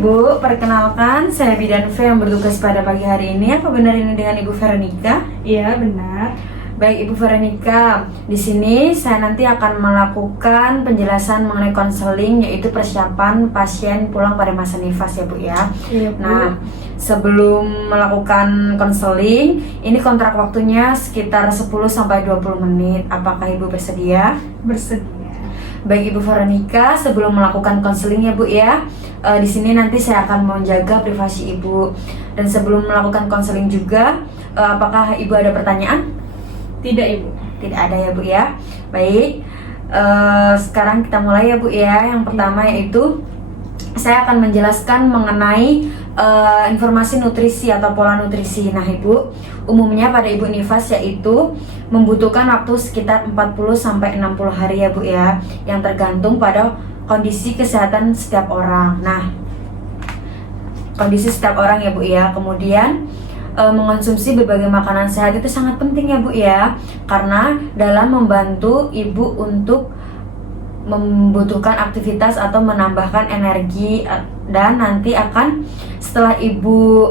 Ibu, perkenalkan saya Bidan V yang bertugas pada pagi hari ini. Apa benar ini dengan Ibu Veronica? Iya, benar. Baik Ibu Veronica, di sini saya nanti akan melakukan penjelasan mengenai konseling, yaitu persiapan pasien pulang pada masa nifas ya Bu ya. Iya, Bu. Nah, sebelum melakukan konseling, ini kontrak waktunya sekitar 10-20 menit. Apakah Ibu bersedia? Bersedia. Baik Ibu Veronica, sebelum melakukan konseling ya Bu ya, di sini nanti saya akan menjaga privasi Ibu. Dan sebelum melakukan konseling juga, apakah Ibu ada pertanyaan? Tidak, Ibu. Tidak ada ya Bu ya. Baik, sekarang kita mulai ya Bu ya. Yang pertama yaitu saya akan menjelaskan mengenai informasi nutrisi atau pola nutrisi. Nah Ibu, umumnya pada ibu nifas yaitu membutuhkan waktu sekitar 40-60 hari ya Bu ya, yang tergantung pada kondisi kesehatan setiap orang. Nah, kondisi setiap orang ya Bu ya. Kemudian mengonsumsi berbagai makanan sehat itu sangat penting ya Bu ya, karena dalam membantu ibu untuk membutuhkan aktivitas atau menambahkan energi, dan nanti akan setelah ibu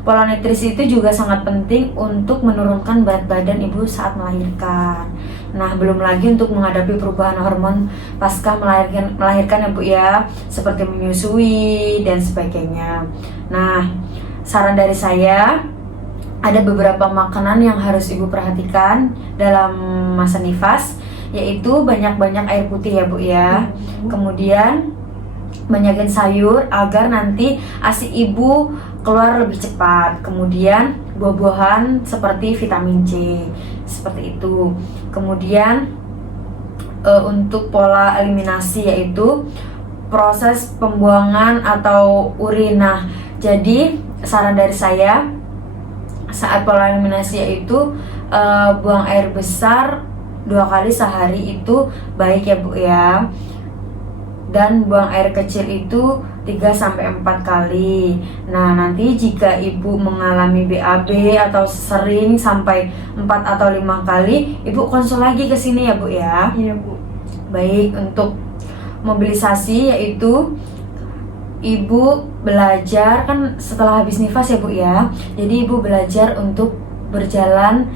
pola nutrisi itu juga sangat penting untuk menurunkan berat badan ibu saat melahirkan. Nah, belum lagi untuk menghadapi perubahan hormon pasca melahirkan ya Bu ya, seperti menyusui dan sebagainya. Nah, saran dari saya, ada beberapa makanan yang harus ibu perhatikan dalam masa nifas, yaitu banyak-banyak air putih ya Bu ya. Kemudian banyakin sayur agar nanti ASI ibu keluar lebih cepat. Kemudian buah-buahan seperti vitamin C, seperti itu. Kemudian untuk pola eliminasi yaitu proses pembuangan atau urin. Nah, jadi saran dari saya saat pola eliminasi yaitu buang air besar 2 kali sehari itu baik ya Bu ya, dan buang air kecil itu 3-4 kali. Nah, nanti jika ibu mengalami BAB atau sering sampai 4 atau 5 kali, ibu konsul lagi ke sini ya Bu ya. Iya, Bu. Baik, untuk mobilisasi yaitu ibu belajar kan setelah habis nifas ya Bu ya. Jadi ibu belajar untuk berjalan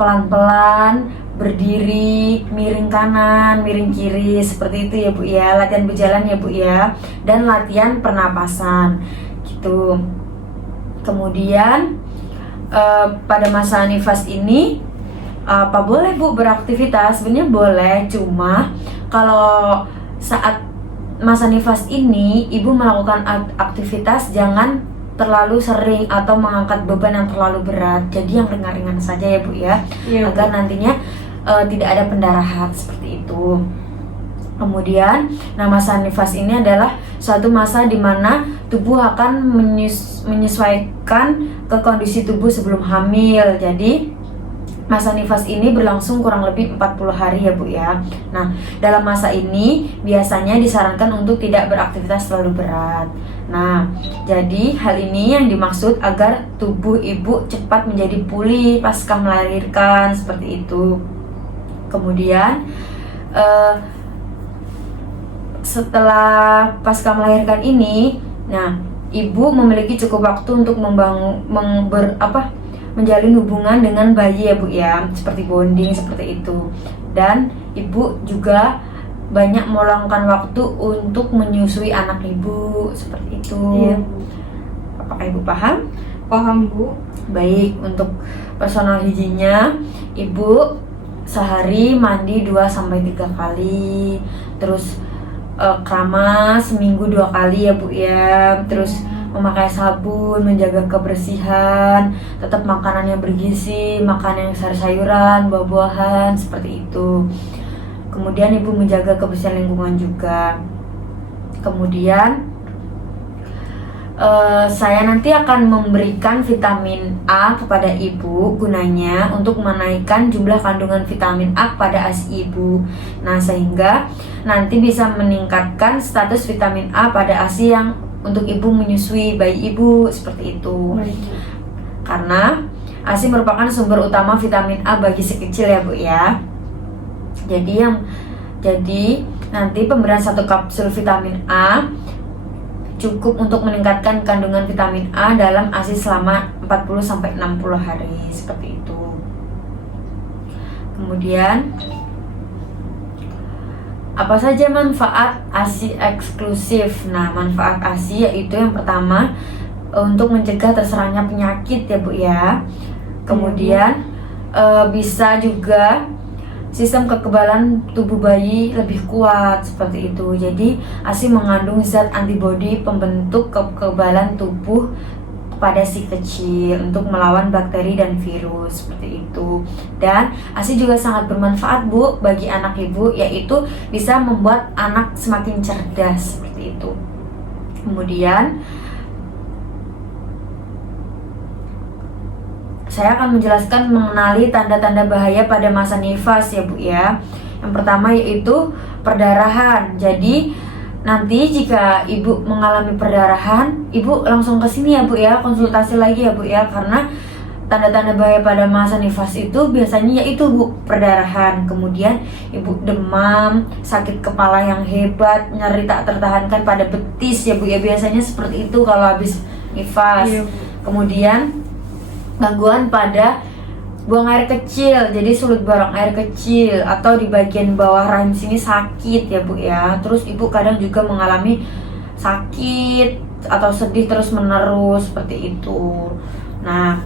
pelan-pelan, berdiri, miring kanan, miring kiri, seperti itu ya Bu ya. Latihan berjalan ya Bu ya, dan latihan pernapasan gitu. Kemudian pada masa nifas ini apa boleh Bu beraktivitas? Sebenarnya boleh, cuma kalau saat masa nifas ini ibu melakukan aktivitas jangan terlalu sering atau mengangkat beban yang terlalu berat. Jadi yang ringan-ringan saja ya Bu ya, Iya, agar Bu. nantinya tidak ada pendarahan seperti itu. Kemudian, nah masa nifas ini adalah suatu masa di mana tubuh akan menyesuaikan ke kondisi tubuh sebelum hamil. Jadi masa nifas ini berlangsung kurang lebih 40 hari ya Bu ya. Nah, dalam masa ini biasanya disarankan untuk tidak beraktivitas terlalu berat. Nah, jadi hal ini yang dimaksud agar tubuh ibu cepat menjadi pulih pasca melahirkan, seperti itu. Kemudian setelah pasca melahirkan ini, nah ibu memiliki cukup waktu untuk menjalin hubungan dengan bayi ya Bu ya, seperti bonding seperti itu. Dan ibu juga banyak meluangkan waktu untuk menyusui anak ibu, seperti itu. Iya, Bu. Apakah ibu paham? Paham, Bu. Baik, untuk personal hygiene-nya, ibu sehari mandi 2-3 kali, terus keramas seminggu 2 kali ya Bu ya, terus memakai sabun, menjaga kebersihan, tetap makanan yang bergizi, makanan yang sayur-sayuran, buah-buahan, seperti itu. Kemudian ibu menjaga kebersihan lingkungan juga. Kemudian saya nanti akan memberikan vitamin A kepada ibu, gunanya untuk menaikkan jumlah kandungan vitamin A pada ASI ibu. Nah, sehingga nanti bisa meningkatkan status vitamin A pada ASI yang untuk ibu menyusui bayi ibu, seperti itu. Baik, Bu. Karena ASI merupakan sumber utama vitamin A bagi si kecil ya Bu ya. Jadi nanti pemberian 1 kapsul vitamin A cukup untuk meningkatkan kandungan vitamin A dalam ASI selama 40-60 hari seperti itu. Kemudian apa saja manfaat ASI eksklusif? Nah, manfaat ASI yaitu yang pertama untuk mencegah terserangnya penyakit ya Bu ya. Kemudian bisa juga sistem kekebalan tubuh bayi lebih kuat seperti itu. Jadi ASI mengandung zat antibodi pembentuk kekebalan tubuh pada si kecil untuk melawan bakteri dan virus seperti itu. Dan ASI juga sangat bermanfaat Bu bagi anak ibu, yaitu bisa membuat anak semakin cerdas seperti itu. Kemudian saya akan menjelaskan mengenali tanda-tanda bahaya pada masa nifas ya Bu ya. Yang pertama yaitu perdarahan. Jadi nanti jika ibu mengalami perdarahan, ibu langsung ke sini ya Bu ya, konsultasi lagi ya Bu ya, karena tanda-tanda bahaya pada masa nifas itu biasanya yaitu Bu perdarahan. Kemudian ibu demam, sakit kepala yang hebat, nyeri tak tertahankan pada betis ya Bu ya, biasanya seperti itu kalau habis nifas. Iya, Bu. Kemudian gangguan pada buang air kecil, jadi sulit buang air kecil atau di bagian bawah rahim sini sakit ya Bu ya. Terus ibu kadang juga mengalami sakit atau sedih terus menerus seperti itu. Nah,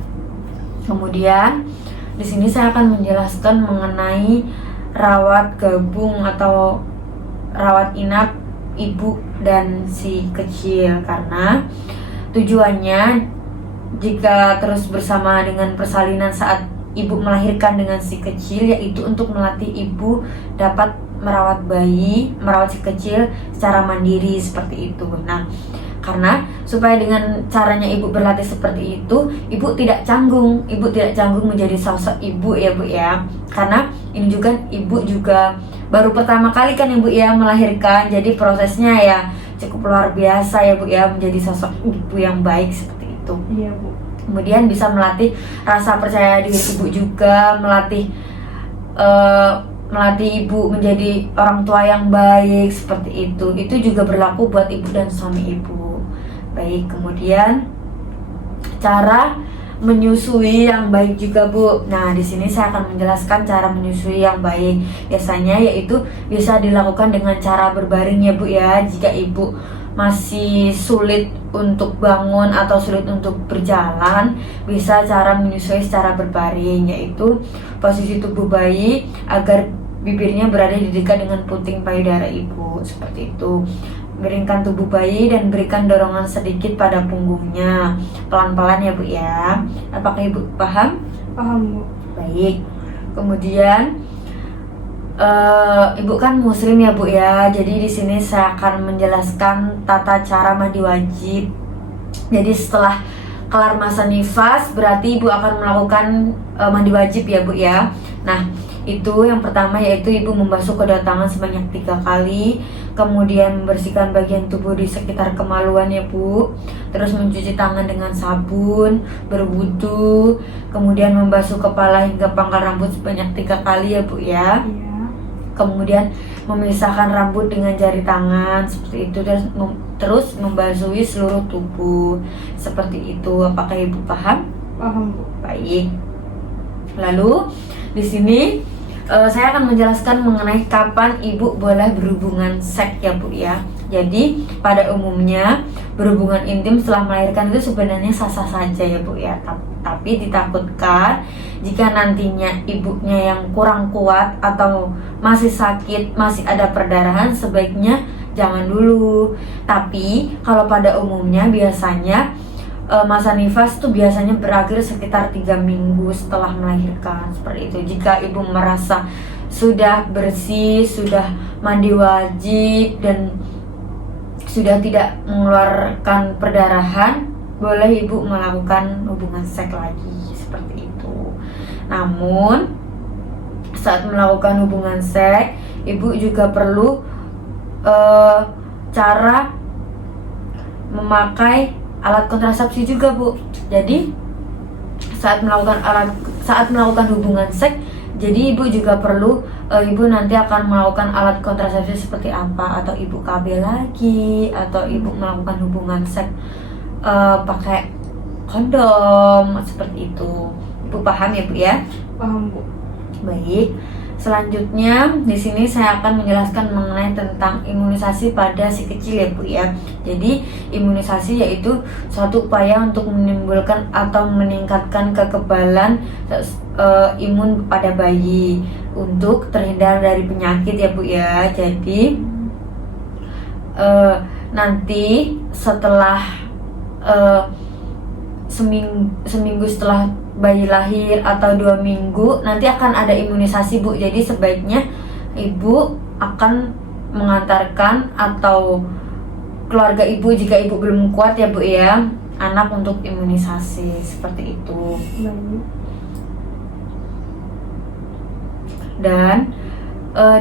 kemudian di sini saya akan menjelaskan mengenai rawat gabung atau rawat inap ibu dan si kecil, karena tujuannya jika terus bersama dengan persalinan saat ibu melahirkan dengan si kecil, yaitu untuk melatih ibu dapat merawat bayi, merawat si kecil secara mandiri seperti itu. Nah, karena supaya dengan caranya ibu berlatih seperti itu, ibu tidak canggung menjadi sosok ibu ya Bu ya. Karena ini juga ibu juga baru pertama kali kan ibu ya melahirkan, jadi prosesnya ya cukup luar biasa ya Bu ya, menjadi sosok ibu yang baik seperti itu. Iya Bu. Kemudian bisa melatih rasa percaya diri ibu juga, melatih ibu menjadi orang tua yang baik seperti itu. Itu juga berlaku buat ibu dan suami ibu. Baik, kemudian cara menyusui yang baik juga Bu. Nah, di sini saya akan menjelaskan cara menyusui yang baik. Biasanya yaitu bisa dilakukan dengan cara berbaring ya Bu ya. Jika ibu masih sulit untuk bangun atau sulit untuk berjalan, bisa cara menyusui secara berbaring, yaitu posisi tubuh bayi agar bibirnya berada di dekat dengan puting payudara ibu seperti itu. Miringkan tubuh bayi dan berikan dorongan sedikit pada punggungnya, pelan-pelan ya Bu ya. Apakah ibu paham? Paham Bu. Baik. Kemudian ibu kan muslim ya Bu ya. Jadi di sini saya akan menjelaskan tata cara mandi wajib. Jadi setelah kelar masa nifas berarti ibu akan melakukan mandi wajib ya Bu ya. Nah, itu yang pertama yaitu ibu membasuh kedua tangan sebanyak 3 kali, kemudian membersihkan bagian tubuh di sekitar kemaluan ya Bu, terus mencuci tangan dengan sabun, berwudu, kemudian membasuh kepala hingga pangkal rambut sebanyak 3 kali ya Bu ya. Iya. Kemudian memisahkan rambut dengan jari tangan seperti itu, terus membasuhi seluruh tubuh seperti itu. Apakah ibu paham? Paham Bu. Baik. Lalu di sini saya akan menjelaskan mengenai kapan ibu boleh berhubungan seks ya Bu ya. Jadi pada umumnya berhubungan intim setelah melahirkan itu sebenarnya sah-sah saja ya Bu ya. Tapi ditakutkan jika nantinya ibunya yang kurang kuat atau masih sakit, masih ada perdarahan, sebaiknya jangan dulu. Tapi kalau pada umumnya biasanya masa nifas itu biasanya berakhir sekitar 3 minggu setelah melahirkan seperti itu. Jika ibu merasa sudah bersih, sudah mandi wajib dan sudah tidak mengeluarkan perdarahan, boleh ibu melakukan hubungan seks lagi seperti itu. Namun saat melakukan hubungan seks, ibu juga perlu cara memakai alat kontrasepsi juga Bu. Jadi saat melakukan hubungan seks Jadi ibu juga perlu, ibu nanti akan melakukan alat kontrasepsi seperti apa, atau ibu KB lagi, atau ibu melakukan hubungan seks pakai kondom seperti itu. Ibu paham ya Bu ya? Paham Bu. Baik. Selanjutnya di sini saya akan menjelaskan mengenai tentang imunisasi pada si kecil ya Bu ya. Jadi imunisasi yaitu suatu upaya untuk menimbulkan atau meningkatkan kekebalan imun pada bayi untuk terhindar dari penyakit ya Bu ya. Jadi nanti setelah seminggu setelah bayi lahir atau 2 minggu nanti akan ada imunisasi Bu. Jadi sebaiknya ibu akan mengantarkan atau keluarga ibu, jika ibu belum kuat ya Bu ya, anak untuk imunisasi seperti itu. Baik. Dan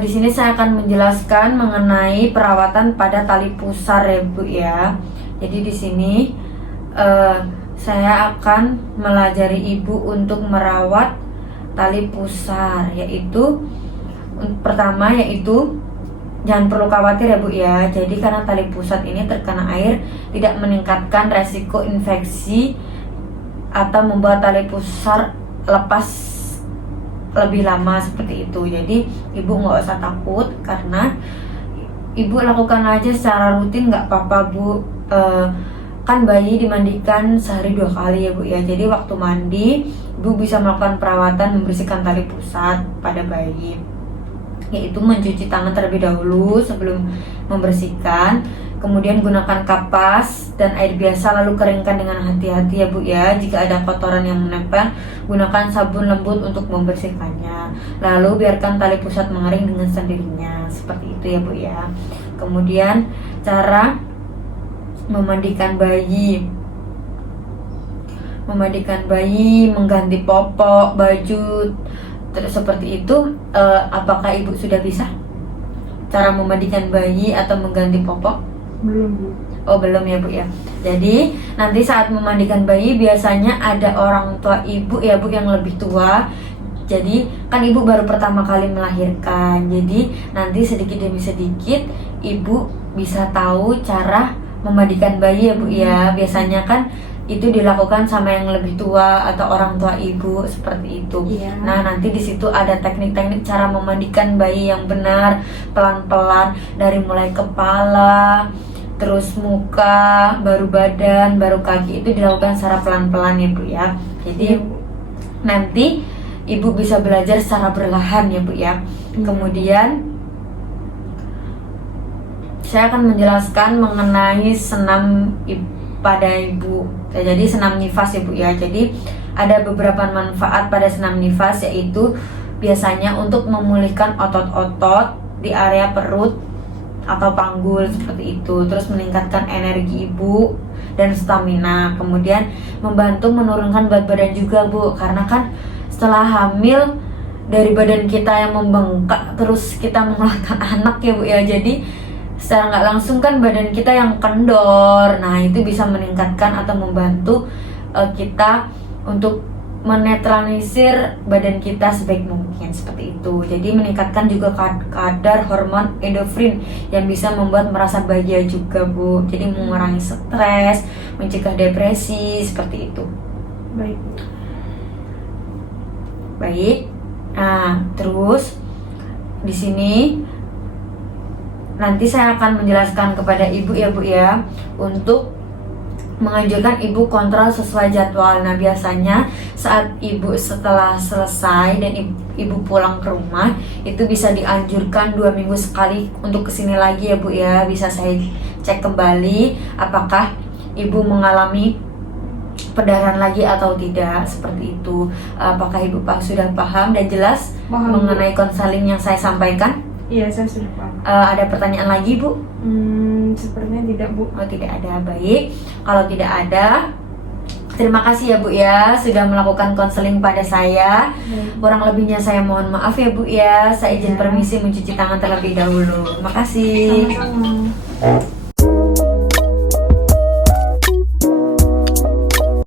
di sini saya akan menjelaskan mengenai perawatan pada tali pusar ya Bu ya. Jadi di sini saya akan melajari ibu untuk merawat tali pusar, yaitu pertama yaitu jangan perlu khawatir ya Bu ya. Jadi karena tali pusat ini terkena air tidak meningkatkan resiko infeksi atau membuat tali pusar lepas lebih lama seperti itu. Jadi ibu nggak usah takut, karena ibu lakukan aja secara rutin nggak apa-apa Bu. Kan bayi dimandikan sehari 2 kali ya Bu ya. Jadi waktu mandi ibu bisa melakukan perawatan membersihkan tali pusat pada bayi, yaitu mencuci tangan terlebih dahulu sebelum membersihkan, kemudian gunakan kapas dan air biasa lalu keringkan dengan hati-hati ya Bu ya. Jika ada kotoran yang menempel, gunakan sabun lembut untuk membersihkannya, lalu biarkan tali pusat mengering dengan sendirinya, seperti itu ya Bu ya. Kemudian cara memandikan bayi, mengganti popok, baju, terus seperti itu. Apakah ibu sudah bisa cara memandikan bayi atau mengganti popok? Belum Bu. Oh belum ya Bu ya. Jadi nanti saat memandikan bayi biasanya ada orang tua ibu ya Bu yang lebih tua. Jadi kan ibu baru pertama kali melahirkan, jadi nanti sedikit demi sedikit ibu bisa tahu cara memandikan bayi ya Bu ya. Biasanya kan itu dilakukan sama yang lebih tua atau orang tua ibu seperti itu. Iya. Nah nanti di situ ada teknik-teknik cara memandikan bayi yang benar, pelan-pelan dari mulai kepala, terus muka, baru badan, baru kaki, itu dilakukan secara pelan-pelan ya Bu ya. Jadi nanti ibu bisa belajar secara perlahan ya Bu ya. Kemudian saya akan menjelaskan mengenai senam pada ibu. Jadi senam nifas ya Bu ya. Jadi ada beberapa manfaat pada senam nifas, yaitu biasanya untuk memulihkan otot-otot di area perut atau panggul seperti itu, terus meningkatkan energi ibu dan stamina. Kemudian membantu menurunkan berat badan juga Bu, karena kan setelah hamil dari badan kita yang membengkak terus kita mengeluarkan anak ya Bu ya. Jadi secara nggak langsung kan badan kita yang kendor. Nah itu bisa meningkatkan atau membantu kita untuk menetralisir badan kita sebaik mungkin seperti itu. Jadi meningkatkan juga kadar hormon endorfin yang bisa membuat merasa bahagia juga Bu. Jadi mengurangi stres, mencegah depresi seperti itu. Baik. Baik. Nah terus di sini nanti saya akan menjelaskan kepada ibu ya Bu ya, untuk menganjurkan ibu kontrol sesuai jadwal. Nah biasanya saat ibu setelah selesai dan ibu pulang ke rumah, itu bisa dianjurkan 2 minggu sekali untuk kesini lagi ya Bu ya. Bisa saya cek kembali apakah ibu mengalami perdarahan lagi atau tidak, seperti itu. Apakah ibu sudah paham dan jelas mengenai konseling yang saya sampaikan? Iya, saya sudah paham. Ada pertanyaan lagi Bu? Sepertinya tidak Bu. Oh tidak ada, baik. Kalau tidak ada, terima kasih ya Bu ya sudah melakukan konseling pada saya. Kurang lebihnya saya mohon maaf ya Bu ya. Saya izin permisi mencuci tangan terlebih dahulu. Makasih. Sama-sama.